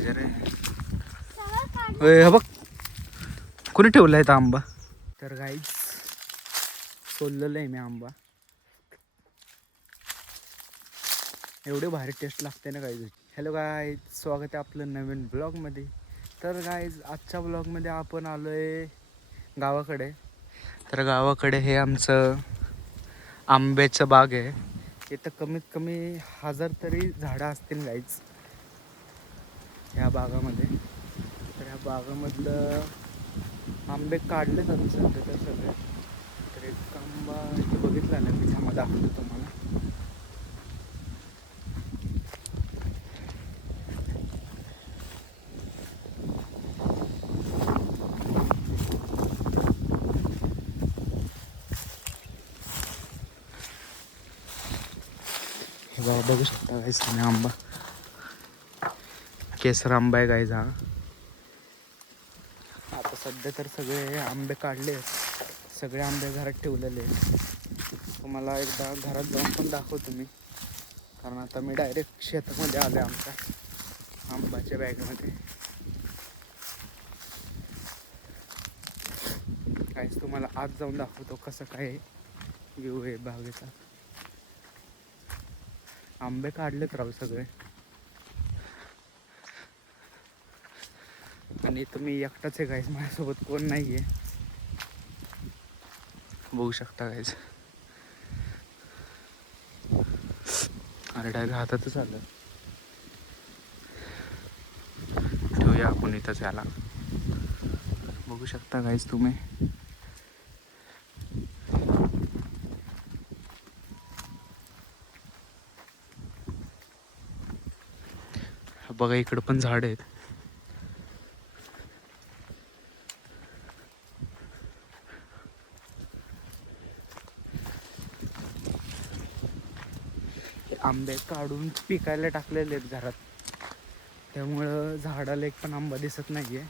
पाहिजे रे. हे बघ कोणी ठेवला आहे आंबा. तर गाईज सोललेलं आहे मी आंबा. एवढे भारी टेस्ट लागते ना गाईज. हॅलो गाईज, स्वागत आहे आपलं नवीन ब्लॉगमध्ये. तर गाईज आजच्या ब्लॉगमध्ये आपण आलो आहे गावाकडे. तर गावाकडे हे आमचं आंब्याचं बाग आहे. इथं कमीत कमी 1000 तरी झाडं असतील गाईज ह्या बागामध्ये. तर ह्या बागामधलं आंबे काढले जातात सध्या तर सगळे. तर एक आंबा इथे बघितला ना मी, ह्यामध्ये दाखवतो तुम्हाला. हे बघा, बघू शकता गाईज तुम्ही आंबा. केसर आंबा आहे गाईज हा. आता सध्या तर सगळे आंबे काढले, सगळे आंबे घरात ठेवलेले. तुम्हाला एकदा घरात जाऊन पण दाखवतो मी, कारण आता मी डायरेक्ट शेतामध्ये आलो आहे आमच्या आंब्याच्या बॅगमध्ये. काहीच तुम्हाला आज जाऊन दाखवतो कसं काय व्ह्यू आहे बागेचा. आंबे काढलेत राहू सगळे. आणि तुम्ही एकटाच आहे गाईज, माझ्यासोबत कोण नाही आहे. बघू शकता गाईज. अरे डायरेक्ट हातातच आलं. ठेवूया आपण इथंच याला. बघू शकता गाईज तुम्ही. बघा इकडं पण झाड आहेत. आंबे काढून पिकायला टाकलेले आहेत घरात, त्यामुळं झाडाला एक पण आंबा दिसत नाहीये.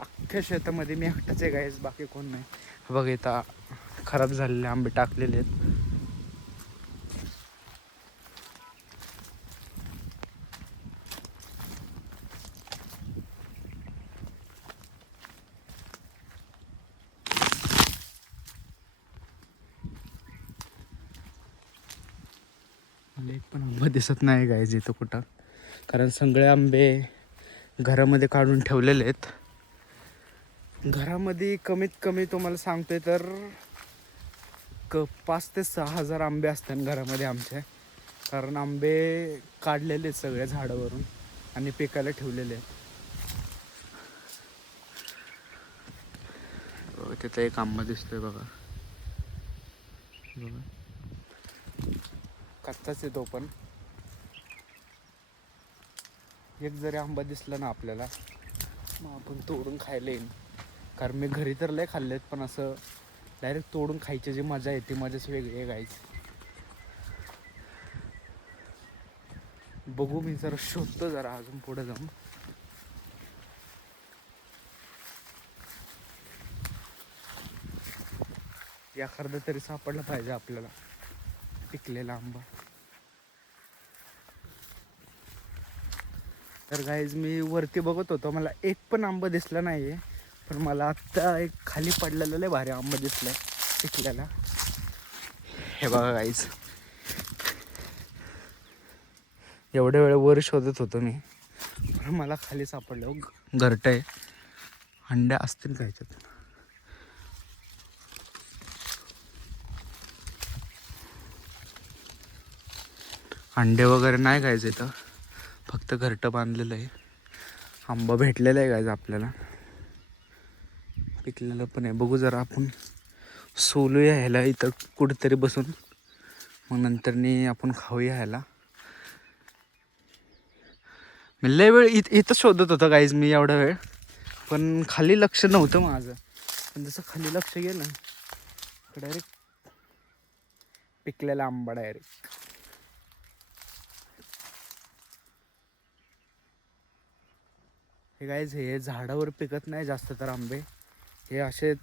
अख्ख्या शेतामध्ये मी एकटाच आहे गाईज, बाकी कोण नाही. बघ इथं खराब झालेले आंबे टाकलेले आहेत. मला एक पण आंबा दिसत नाही गाईज इथं कुठं, कारण सगळे आंबे घरामध्ये काढून ठेवलेले आहेत. घरामध्ये कमीत कमी तुम्हाला सांगतोय तर 5 ते 6000 आंबे असतात घरामध्ये आमच्या. कारण आंबे काढलेले आहेत सगळ्या झाडावरून आणि पिकायला ठेवलेले आहेत. तिथं एक आंबा दिसतोय बघा. कच्चाच आहे तो पण. एक जरी आंबा दिसला ना आपल्याला, मग आपण तोडून खायला येईन. कारण मी घरी तर लय खाल्लेत, पण असं डायरेक्ट तोडून खायची जी मजा येते, मजाच वेगळी आहे गाईज. बघू, मी जरा शोधतो जरा अजून पुढे जाऊन. एखादा तरी सापडला पाहिजे आपल्याला पिकलेला आंबा. तर गाईज मी वरती बघत होतो, मला एक पण आंबा दिसला नाही आहे. पण मला आत्ता एक खाली पडलेला लय भारी आंबा दिसला आहे पिकलेला. हे बघा गाईज, एवढ्या वेळ वर शोधत होतो मी, पण मला खाली सापडलं. घरटं आहे, अंड्या असतील का ह्याच्यात. अंडे वगैरे नाही खायचं इथं, फक्त घरटं बांधलेलं आहे. आंबा भेटलेला आहे गाईज आपल्याला, पिकलेलं पण आहे. बघू जरा आपण सोलूया ह्याला इथं कुठेतरी बसून, मग नंतरनी आपण खाऊया ह्याला. मी लय वेळ इथं शोधत होतो गाईज मी एवढा वेळ, पण खाली लक्ष नव्हतं माझं. पण जसं खाली लक्ष गेलं, डायरेक्ट पिकलेला आंबा डायरेक्ट. हे गाईज हे झाडावर पिकत नाही जास्त तर आंबे, हे असेच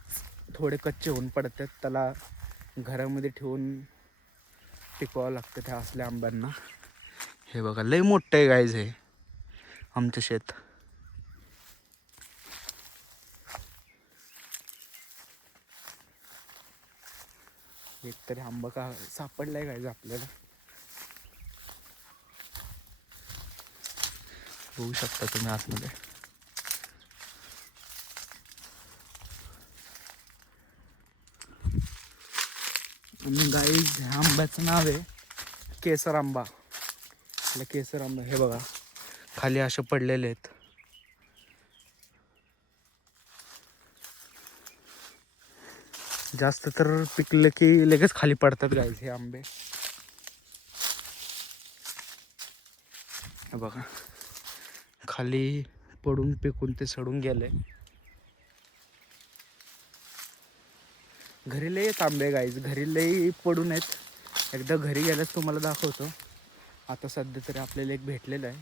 थोडे कच्चे होऊन पडतात. त्याला घरामध्ये ठेवून टिकवावं लागतं त्या असल्या आंब्यांना. हे बघा लय मोठं आहे गाईज हे आमचं शेत. एक तरी आंबा का सापडलाय गाईज आपल्याला. बघू शकता तुम्ही आतमध्ये. आणि गाईज ह्या आंब्याचं नाव आहे केसर आंबा. केसर आंबा हे बघा खाली असे पडलेले आहेत. जास्त तर पिकले की लगेच खाली पडतात गाईज हे आंबे. हे बघा खाली पडून पिकून ते सडून गेले. घरी लय आहेत आंबे गाईज, घरी लय पडून आहेत. एकदा घरी गेल्यास तुम्हाला दाखवतो. आता सध्या तरी आपल्याला एक भेटलेलं आहे,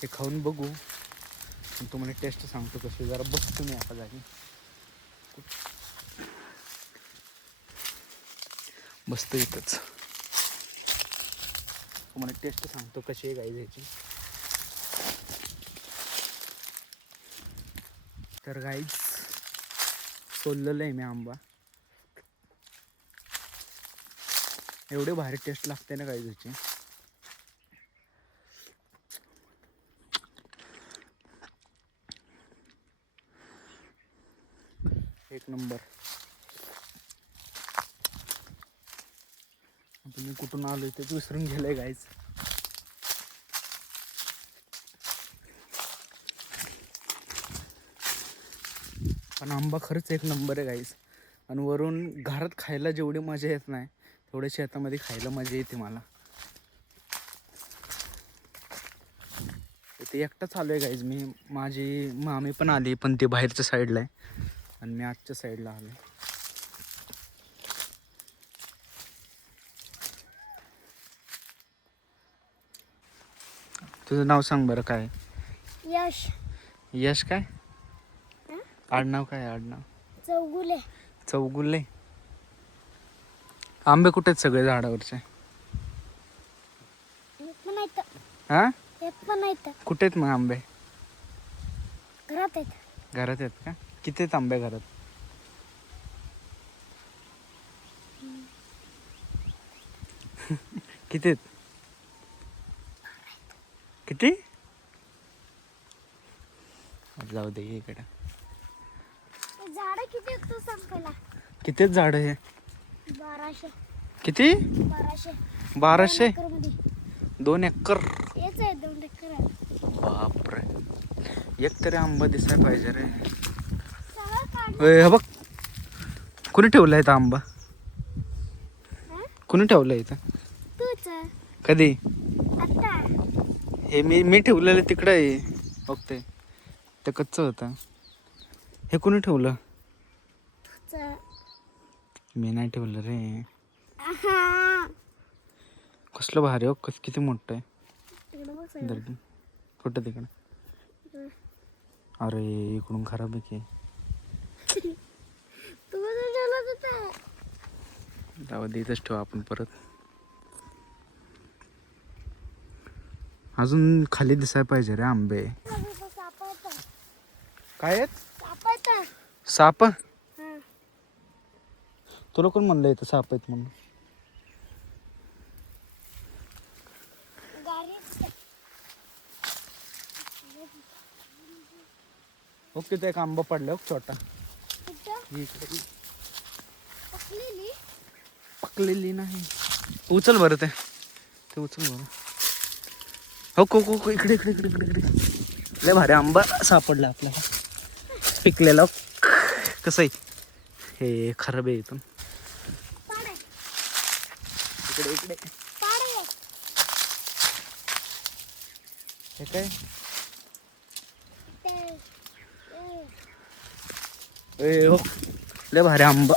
ते खाऊन बघू आणि तुम्हाला टेस्ट सांगतो कशी. जरा बसतो मी आता जागी, बसतो इथंच, तुम्हाला टेस्ट सांगतो कशी आहे गाईज ह्याची. तर गाईज सोललेलं आहे मी आंबा. एवढे भारी टेस्ट लागते ना गाईज ह्याची. एक नंबर. तुम्ही कुठून आलोय ते विसरून गेलंय गाईज. पण आंबा खरंच एक नंबर आहे गाईज. आणि वरून घरात खायला जेवढी मजा येत नाही तेवढे शेतामध्ये खायला मजा येते मला. इथे एकटाच आलो आहे गाईज मी. माझी मामी पण आली पण ती बाहेरच्या साईडला आहे आणि मी आजच्या साईडला आलो आहे. तुझं नाव सांग बरं काय? यश. यश काय? आडनाव काय? आडनाव चौगुले. चौगुले. आंबे कुठे आहेत सगळे झाडावरचे? हा कुठे आहेत मग आंबे? घरात आहेत. घरात आहेत का? किती आहेत आंबे घरात? किती आहेत? किती? जाऊ दे इकडे. झाड किती आहेत तू सांग पहिला. किती आहेत झाड हे? 1200. किती? 1200. 1200? 2 एकर? हेच आहे 2 एकर आहे. बापरे, एक तरी आंबा दिसायला पाहिजे रे. सगळं काढ. हे बघ कुणी ठेवलाय इथं आंबा? कुणी ठेवलाय इथं? तूच. कधी? आता. हे मी ठेवलेलं तिकडे आहे बघते. ते कच्चं होतं. हे कुणी ठेवलं? मी नाही ठेवलं रे. कसलं भारी हो, किती मोठं आहे. कुठं तिकडं? अरे इकडून खराब आहे की. जाऊ दे इथंच ठेवा आपण परत. अजून खाली दिसायला पाहिजे रे आंबे. काय आहेत? साप? तुला कोण म्हणलं इथं साप आहेत म्हणून? ओके, ते एक आंबा पडला छोटा. पकलेली नाही. उचल बरं ते उचल बरं. हो इकडे इकडे इकडे इकडे इकडे. लय भारी आंबा सापडला आपल्याला पिकलेला. कसं आहे हे? खराब आहे इथून. इकडे इकडे. हे काय? हो लय भारी आंबा.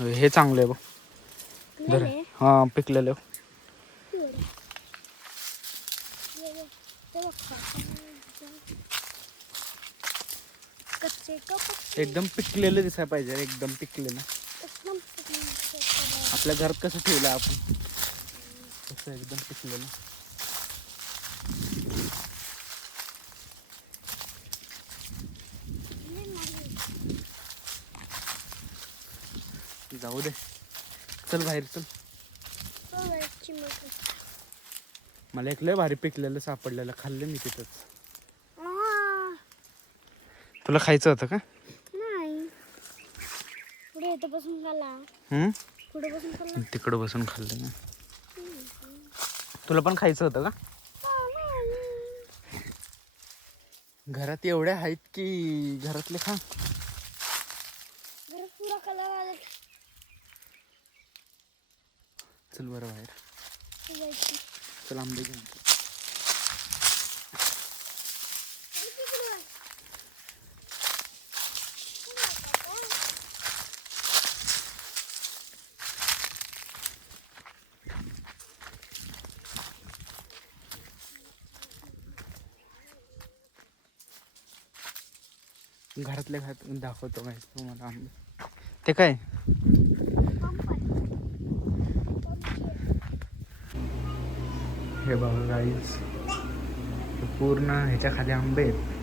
हे चांगलं आहे बघ. धर. हां पिकलेलं. एकदम पिकलेलं दिसायला पाहिजे. एकदम पिकलेलं. आपल्या घरात कसं ठेवलं आपण तसं एकदम पिकलेलं. जाऊ दे, चल बाहेर चल. मला एक लय भारी पिकलेलं सापडलेलं, खाल्लं मी तिथंच. तुला खायचं होतं का? नाही, पुढे इथं बसून खाल्ला. पुढे बसून खाल्ला. तिकडं बसून खाल्लं ना. तुला पण खायचं होतं का? घरात एवढे आहेत की घरातले खा. घरात पुरा कलर आला. चल बरं बाहेर, जायची. चल आंबे घेऊन. घरातल्या घरात दाखवतो काय तुम्हाला आंबे. ते काय हे बघा गाईज, पूर्ण ह्याच्या खाली आंबे आहेत.